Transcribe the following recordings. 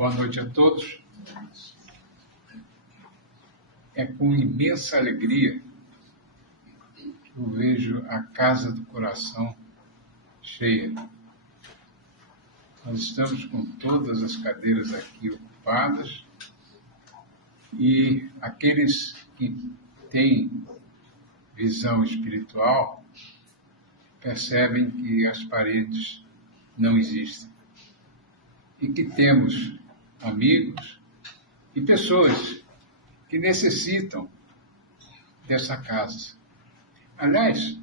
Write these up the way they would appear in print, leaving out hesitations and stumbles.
Boa noite a todos. É com imensa alegria que eu vejo a Casa do Coração cheia. Nós estamos com todas as cadeiras aqui ocupadas e aqueles que têm visão espiritual percebem que as paredes não existem e que temos amigos e pessoas que necessitam dessa casa. Aliás,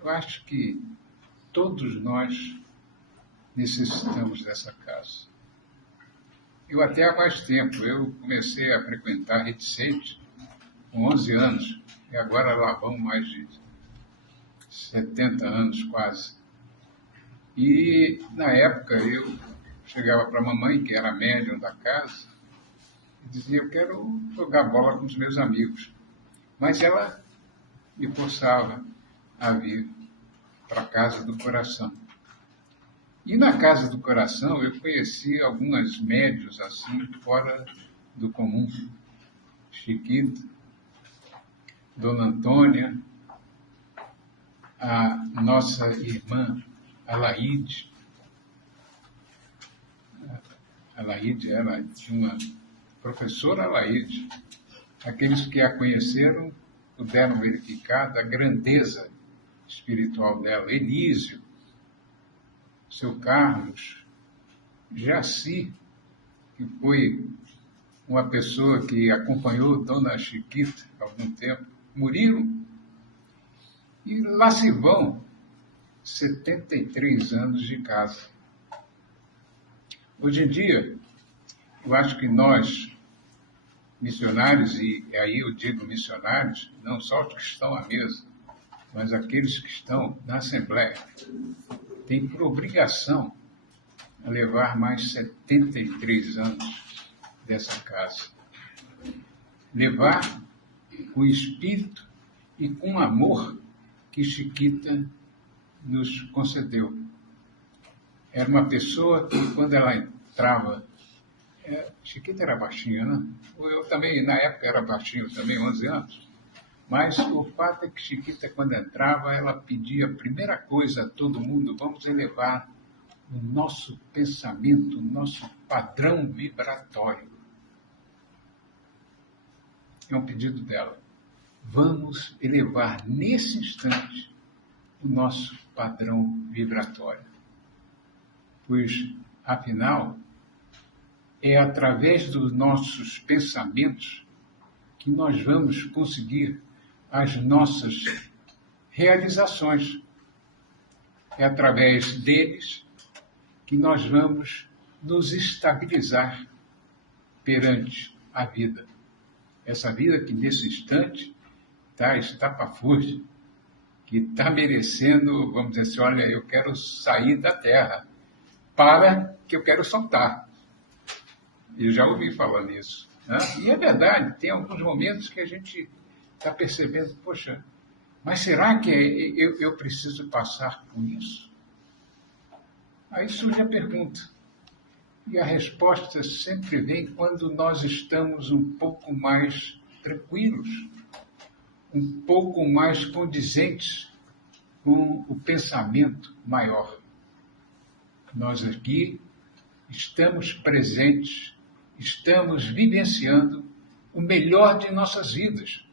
eu acho que todos nós necessitamos dessa casa. Eu até há mais tempo, eu comecei a frequentar Rede Seixas com 11 anos, e agora lá vão mais de 70 anos quase. E na época eu chegava para a mamãe, que era a médium da casa, e dizia, eu quero jogar bola com os meus amigos. Mas ela me forçava a vir para a Casa do Coração. E na Casa do Coração eu conheci algumas médiuns assim, fora do comum. Chiquita, Dona Antônia, a nossa irmã Alaide. Alaide era de uma professora Alaide. Aqueles que a conheceram puderam verificar da grandeza espiritual dela. Elísio, seu Carlos, Jaci, que foi uma pessoa que acompanhou Dona Chiquita há algum tempo, Murilo, e lá se vão 73 anos de casa. Hoje em dia, eu acho que nós, missionários, e aí eu digo missionários, não só os que estão à mesa, mas aqueles que estão na Assembleia, têm por obrigação a levar mais 73 anos dessa casa. Levar com o espírito e com o amor que Chiquita nos concedeu. Era uma pessoa que, quando ela entrava, Chiquita era baixinha, né? Eu também, na época, era baixinho também, 11 anos. Mas o fato é que Chiquita, quando entrava, ela pedia a primeira coisa a todo mundo, vamos elevar o nosso pensamento, o nosso padrão vibratório. É um pedido dela. Vamos elevar nesse instante o nosso padrão vibratório. Pois, afinal, é através dos nossos pensamentos que nós vamos conseguir as nossas realizações. É através deles que nós vamos nos estabilizar perante a vida. Essa vida que, nesse instante, está estapafúrdia, que está merecendo, vamos dizer assim, olha, eu quero sair da terra, para que eu quero soltar. Eu já ouvi falar nisso. Né? E é verdade, tem alguns momentos que a gente está percebendo, poxa, mas será que eu preciso passar por isso? Aí surge a pergunta. E a resposta sempre vem quando nós estamos um pouco mais tranquilos, um pouco mais condizentes com o pensamento maior. Nós aqui estamos presentes, estamos vivenciando o melhor de nossas vidas.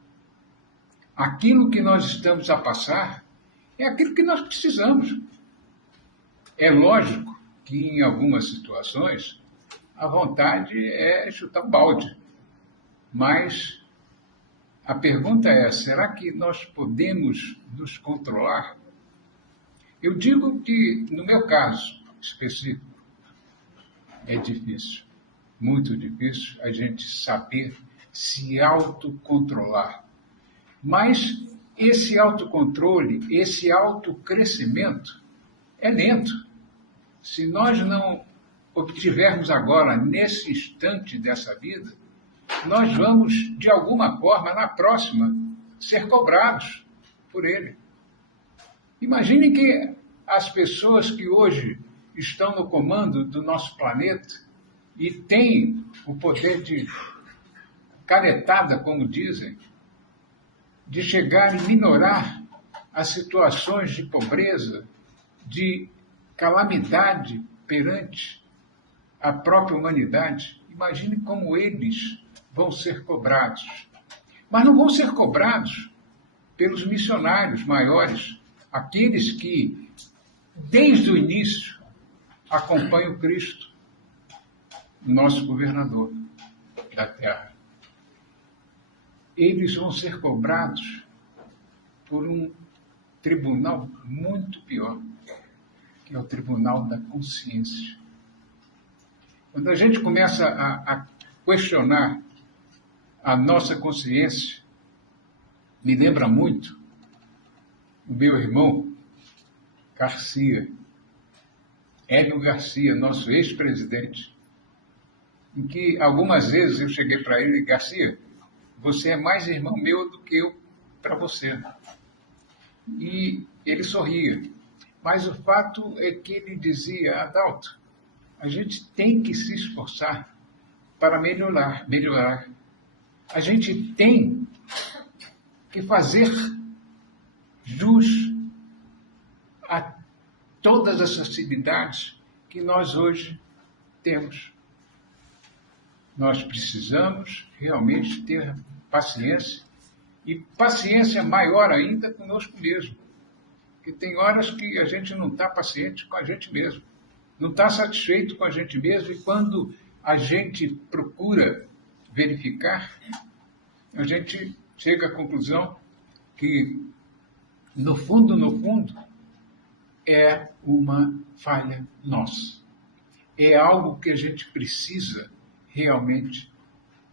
Aquilo que nós estamos a passar é aquilo que nós precisamos. É lógico que, em algumas situações, a vontade é chutar um balde. Mas a pergunta é, será que nós podemos nos controlar? Eu digo que, no meu caso específico, é difícil, muito difícil a gente saber se autocontrolar. Mas esse autocontrole, esse autocrescimento é lento. Se nós não obtivermos agora, nesse instante dessa vida, nós vamos, de alguma forma, na próxima, ser cobrados por ele. Imagine que as pessoas que hoje estão no comando do nosso planeta e tem o poder de canetada, como dizem, de chegar e minorar as situações de pobreza, de calamidade perante a própria humanidade. Imagine como eles vão ser cobrados. Mas não vão ser cobrados pelos missionários maiores, aqueles que, desde o início, acompanham Cristo, nosso governador da terra. Eles vão ser cobrados por um tribunal muito pior, que é o tribunal da consciência. Quando a gente começa a questionar a nossa consciência, me lembra muito o meu irmão Garcia, Hélio Garcia, nosso ex-presidente, em que algumas vezes eu cheguei para ele e disse: Garcia, você é mais irmão meu do que eu para você. E ele sorria. Mas o fato é que ele dizia: Adalto, a gente tem que se esforçar para melhorar. A gente tem que fazer jus a todas as facilidades que nós hoje temos. Nós precisamos realmente ter paciência, e paciência maior ainda conosco mesmo. Porque tem horas que a gente não está paciente com a gente mesmo, não está satisfeito com a gente mesmo, e quando a gente procura verificar, a gente chega à conclusão que, no fundo, é uma falha nossa. É algo que a gente precisa realmente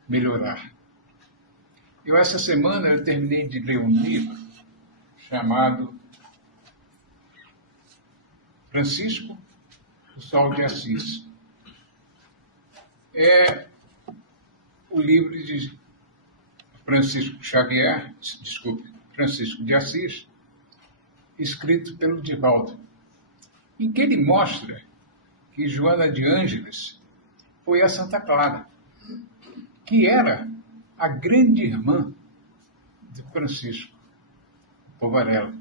melhorar. Essa semana, eu terminei de ler um livro chamado Francisco o Sol de Assis. É o livro de Francisco de Assis, escrito pelo Divaldo, em que ele mostra que Joana de Ângeles foi a Santa Clara, que era a grande irmã de Francisco Povarello.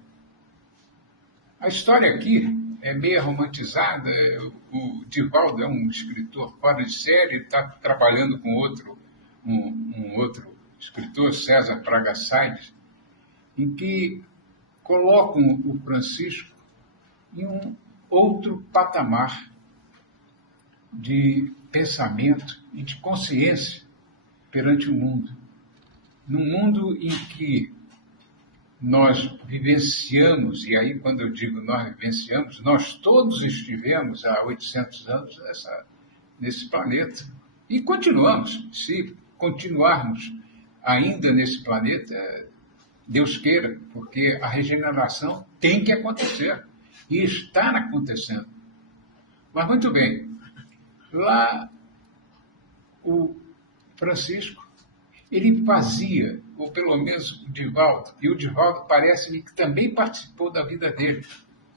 A história aqui é meio romantizada. O Divaldo é um escritor fora de série, está trabalhando com um outro escritor, César Praga Salles, em que colocam o Francisco em um outro patamar de pensamento e de consciência perante o mundo. Num mundo em que nós vivenciamos, e aí quando eu digo nós vivenciamos, nós todos estivemos há 800 anos nesse planeta. E continuamos. Se continuarmos ainda nesse planeta, Deus queira, porque a regeneração tem que acontecer. E está acontecendo. Mas muito bem, lá o Francisco, ele fazia, ou pelo menos o Divaldo, e o Divaldo parece-me que também participou da vida dele.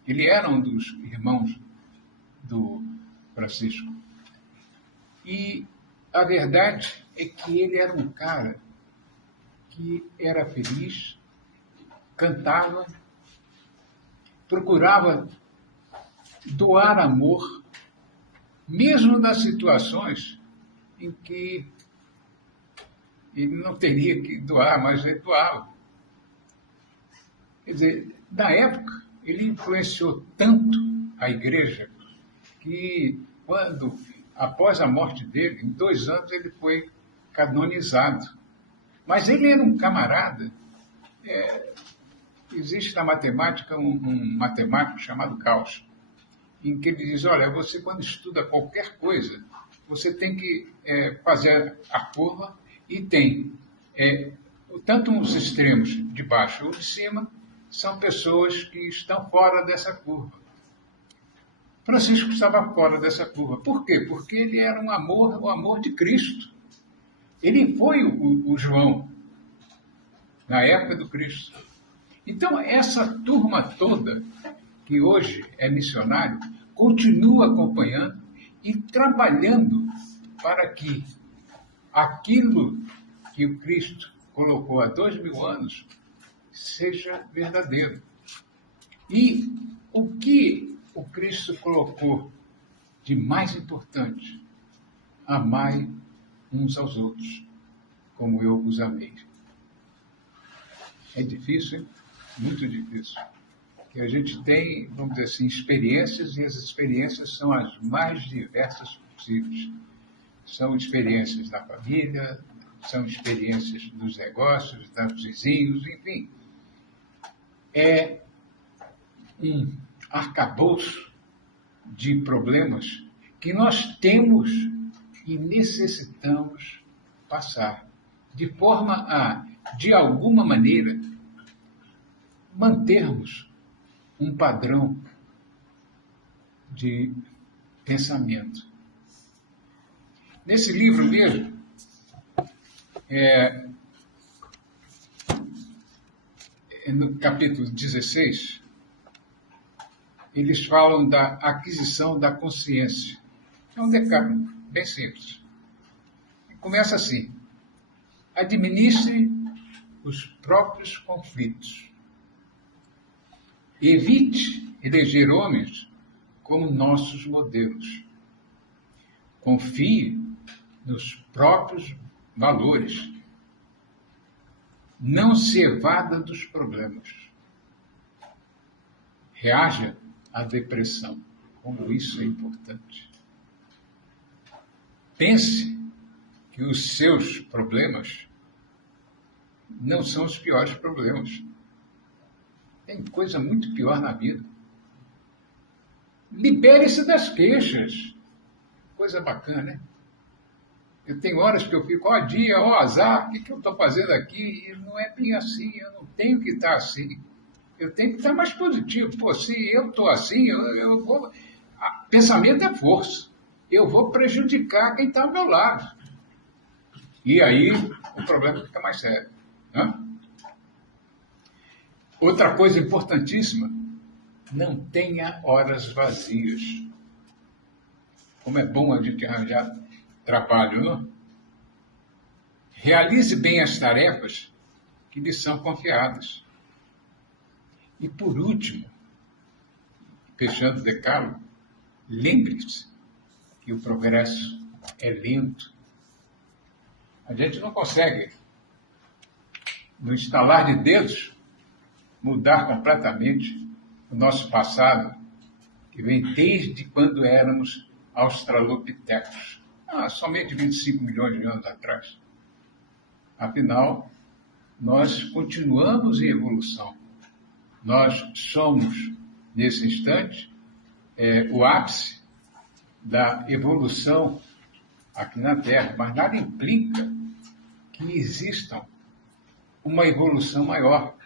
Ele era um dos irmãos do Francisco. E a verdade é que ele era um cara que era feliz, cantava, procurava doar amor, mesmo nas situações em que ele não teria que doar, mas ele doava. Quer dizer, na época, ele influenciou tanto a igreja que, após a morte dele, em 2 anos, ele foi canonizado. Mas ele era um camarada. Existe na matemática um matemático chamado Gauss, em que ele diz: olha, você quando estuda qualquer coisa, você tem que fazer a curva, e tem tanto os extremos de baixo ou de cima, são pessoas que estão fora dessa curva. Francisco estava fora dessa curva. Por quê? Porque ele era o amor de Cristo. Ele foi o João, na época do Cristo. Então, essa turma toda, que hoje é missionário, continua acompanhando e trabalhando para que aquilo que o Cristo colocou há 2000 anos seja verdadeiro. E o que o Cristo colocou de mais importante? Amai uns aos outros, como eu vos amei. É difícil, hein? Muito difícil. Porque a gente tem, vamos dizer assim, experiências, e as experiências são as mais diversas possíveis. São experiências da família, são experiências dos negócios, dos vizinhos, enfim. É um arcabouço de problemas que nós temos e necessitamos passar, de forma a, de alguma maneira, mantermos um padrão de pensamento. Nesse livro mesmo, no capítulo 16, eles falam da aquisição da consciência. É um decálogo bem simples. Começa assim: administre os próprios conflitos. Evite eleger homens como nossos modelos. Confie nos próprios valores. Não se evada dos problemas. Reaja à depressão. Como isso é importante. Pense que os seus problemas não são os piores problemas. Tem coisa muito pior na vida. Libere-se das queixas. Coisa bacana, né? Eu tenho horas que eu fico, ó dia, ó azar, o que eu estou fazendo aqui? E não é bem assim, eu não tenho que estar assim. Eu tenho que estar mais positivo. Pô, se eu estou assim, eu vou... Pensamento é força. Eu vou prejudicar quem está ao meu lado. E aí o problema fica mais sério. Né? Outra coisa importantíssima, não tenha horas vazias. Como é bom a gente arranjar trabalho, não? Realize bem as tarefas que lhe são confiadas. E por último, fechando o decálogo, lembre-se que o progresso é lento. A gente não consegue, no estalar de dedos, mudar completamente o nosso passado, que vem desde quando éramos australopitecos, somente 25 milhões de anos atrás. Afinal, nós continuamos em evolução. Nós somos, nesse instante, o ápice da evolução aqui na Terra, mas nada implica que exista uma evolução maior.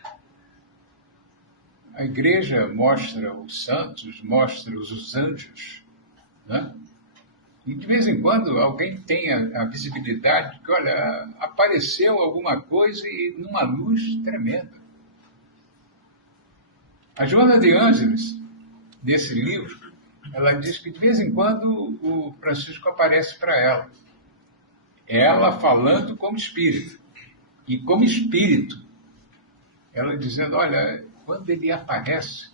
A igreja mostra os santos, mostra os anjos, né? E de vez em quando alguém tem a visibilidade de que, olha, apareceu alguma coisa e numa luz tremenda. A Joana de Ângeles, nesse livro, ela diz que de vez em quando o Francisco aparece para ela. Ela falando como espírito. E como espírito, ela dizendo, olha, quando ele aparece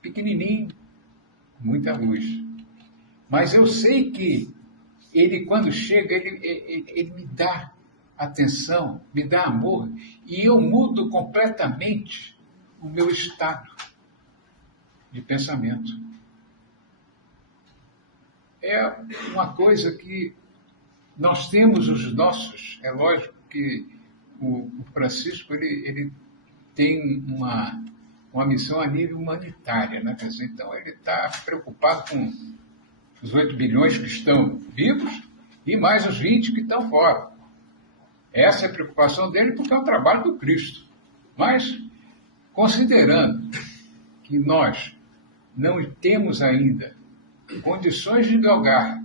pequenininho, com muita luz. Mas eu sei que ele, quando chega, ele me dá atenção, me dá amor, e eu mudo completamente o meu estado de pensamento. É uma coisa que nós temos os nossos, é lógico que o Francisco ele tem uma missão a nível humanitária, né? Quer dizer, então ele está preocupado com os 8 bilhões que estão vivos e mais os 20 que estão fora. Essa é a preocupação dele porque é o trabalho do Cristo. Mas, considerando que nós não temos ainda condições de galgar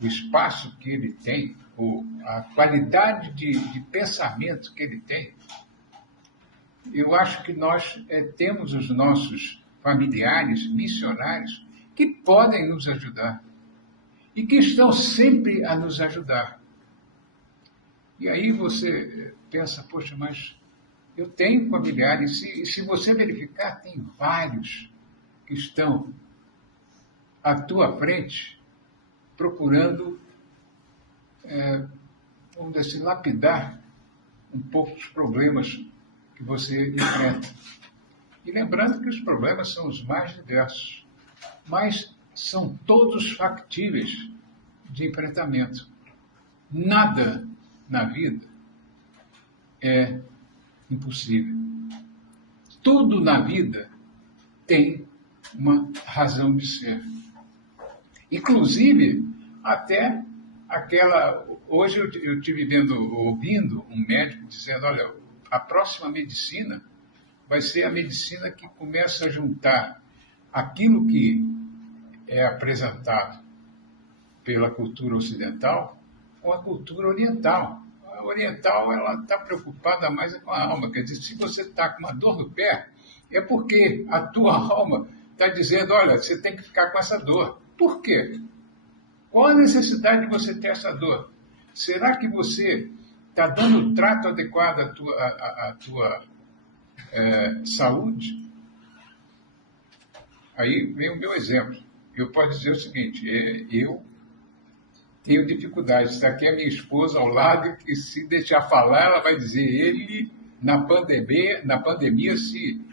o espaço que ele tem, ou a qualidade de pensamento que ele tem, eu acho que nós temos os nossos familiares, missionários, que podem nos ajudar. e que estão sempre a nos ajudar. E aí você pensa, poxa, mas eu tenho familiares, e se você verificar, tem vários que estão à tua frente procurando, vamos dizer assim, lapidar um pouco os problemas que você enfrenta. E lembrando que os problemas são os mais diversos, mas são todos factíveis de enfrentamento. Nada na vida é impossível. Tudo na vida tem uma razão de ser. Inclusive, até aquela... Hoje eu estive ouvindo um médico dizendo, olha, a próxima medicina vai ser a medicina que começa a juntar aquilo que é apresentado pela cultura ocidental com a cultura oriental. A oriental, ela está preocupada mais com a alma. Quer dizer, se você está com uma dor no pé, é porque a tua alma está dizendo, olha, você tem que ficar com essa dor. Por quê? Qual a necessidade de você ter essa dor? Será que você está dando o trato adequado à tua saúde? Aí vem o meu exemplo. Eu posso dizer o seguinte, eu tenho dificuldades. Está aqui a minha esposa ao lado, que se deixar falar, ela vai dizer, ele, na pandemia se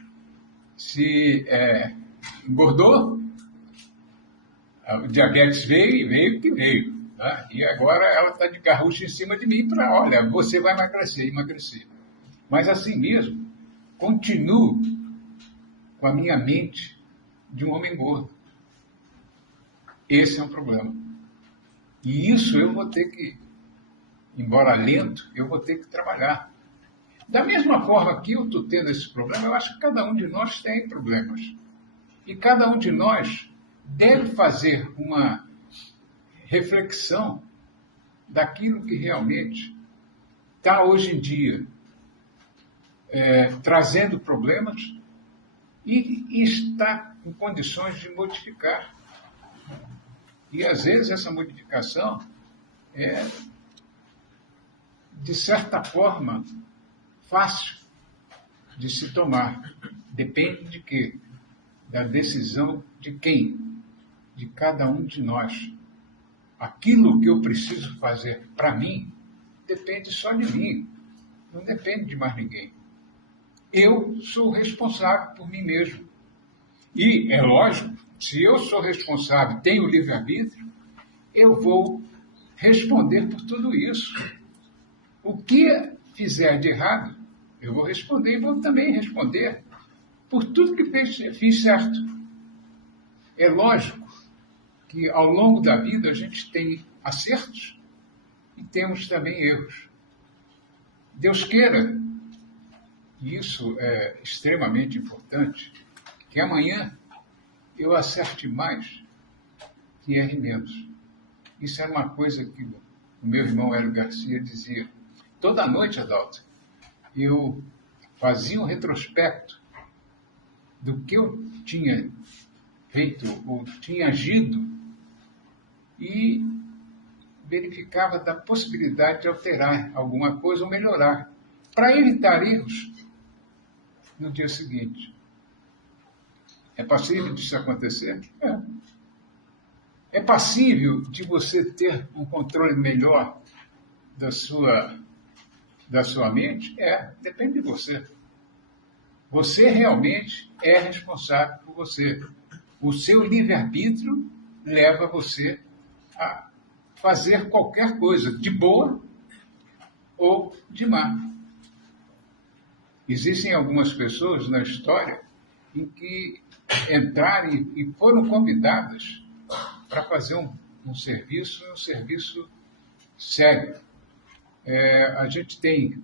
engordou, o diabetes veio que veio. Tá? E agora ela está de garrucha em cima de mim para, olha, você vai emagrecer. Mas assim mesmo, continuo com a minha mente de um homem gordo. Esse é um problema. E isso eu vou ter que, embora lento, eu vou ter que trabalhar. Da mesma forma que eu estou tendo esse problema, eu acho que cada um de nós tem problemas. E cada um de nós deve fazer uma reflexão daquilo que realmente está hoje em dia trazendo problemas e está em condições de modificar. E às vezes essa modificação é, de certa forma, fácil de se tomar. Depende de quê? Da decisão de quem? De cada um de nós. Aquilo que eu preciso fazer para mim depende só de mim, não depende de mais ninguém. Eu sou responsável por mim mesmo. E, é lógico, se eu sou responsável, tenho livre-arbítrio, eu vou responder por tudo isso. O que fizer de errado, eu vou responder e vou também responder por tudo que fiz certo. É lógico que ao longo da vida a gente tem acertos e temos também erros. Deus queira, e isso é extremamente importante, que amanhã eu acerte mais que erre menos. Isso era uma coisa que o meu irmão Hélio Garcia dizia. Toda noite, Adalto, eu fazia um retrospecto do que eu tinha feito ou tinha agido e verificava da possibilidade de alterar alguma coisa ou melhorar, para evitar erros no dia seguinte. É passível disso acontecer? É. É passível de você ter um controle melhor da sua mente? É, depende de você. Você realmente é responsável por você. O seu livre-arbítrio leva você a fazer qualquer coisa, de boa ou de má. Existem algumas pessoas na história em que entraram e foram convidadas para fazer um serviço sério. A gente tem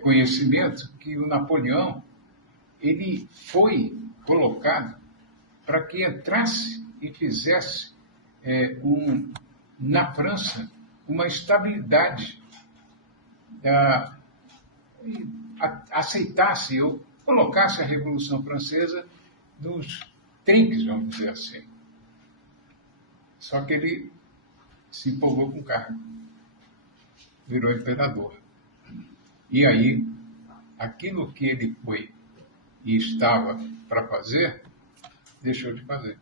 conhecimento que o Napoleão ele foi colocado para que entrasse e fizesse na França uma estabilidade, aceitasse ou colocasse a Revolução Francesa nos trinques, vamos dizer assim. Só que ele se empolgou com o cargo, virou imperador. E aí, aquilo que ele foi e estava para fazer, deixou de fazer.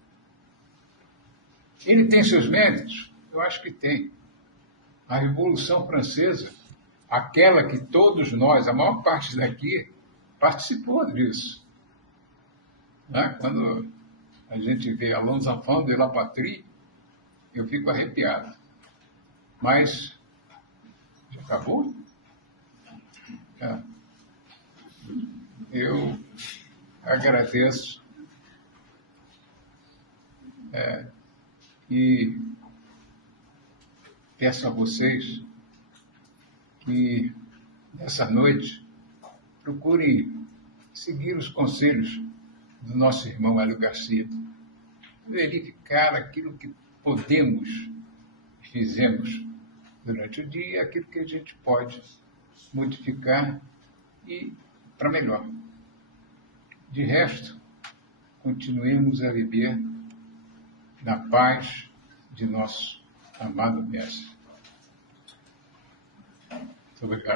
Ele tem seus méritos? Eu acho que tem. A Revolução Francesa, aquela que todos nós, a maior parte daqui, participou disso. Né? Quando a gente vê a Los Enfants de la Patrie, eu fico arrepiado. Mas, já acabou? Eu agradeço e peço a vocês que, nessa noite, procurem seguir os conselhos do nosso irmão Hélio Garcia, verificar aquilo que podemos e fizemos durante o dia, aquilo que a gente pode modificar e para melhor. De resto, continuemos a viver na paz de nosso amado Mestre. Muito obrigado.